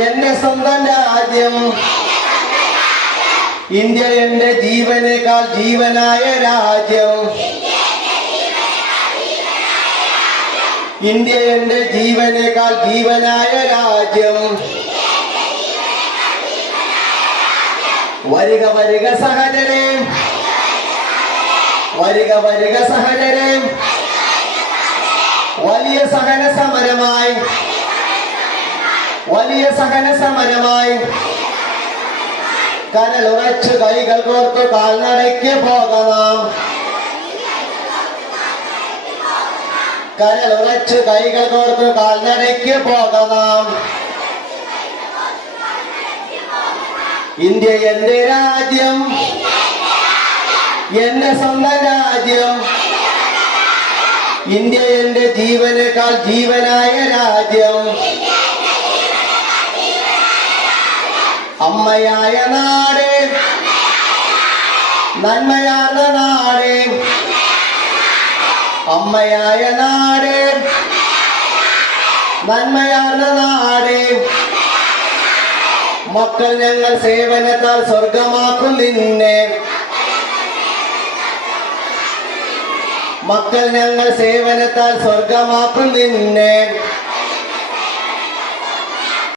എന്റെ സ്വന്തം രാജ്യം ഇന്ത്യ എന്റെ ജീവനേക്കാൾ ജീവനായ രാജ്യം. ഇന്ത്യ എന്റെ ജീവനേക്കാൾ ജീവനായ രാജ്യം. വരിക വരിക സഹചരേ, വരിക വരിക സഹചരേ, വലിയ സഹന സമരമായി, വലിയ സഹന സമരമായി കനലുറച്ച് കൈകൾ കോർത്ത് കാൽനടയ്ക്ക് പോകണം. കനലുറച്ച് കൈകൾ കോർത്ത് കാൽനടയ്ക്ക് പോകണം. ഇന്ത്യ എന്റെ രാജ്യം, എന്റെ സ്വന്തം രാജ്യം. ഇന്ത്യ എന്റെ ജീവനേക്കാൾ ജീവനായ രാജ്യം. അമ്മയായ നാട്, നന്മയാർന്ന നാട്. അമ്മയായ നാട്, നന്മയാർന്ന നാട്. മക്കൾ ഞങ്ങൾ സേവനത്താൽ സ്വർഗമാക്കും നിന്നെ. മക്കൾ ഞങ്ങൾ സേവനത്താൽ സ്വർഗമാക്കും നിന്നെ.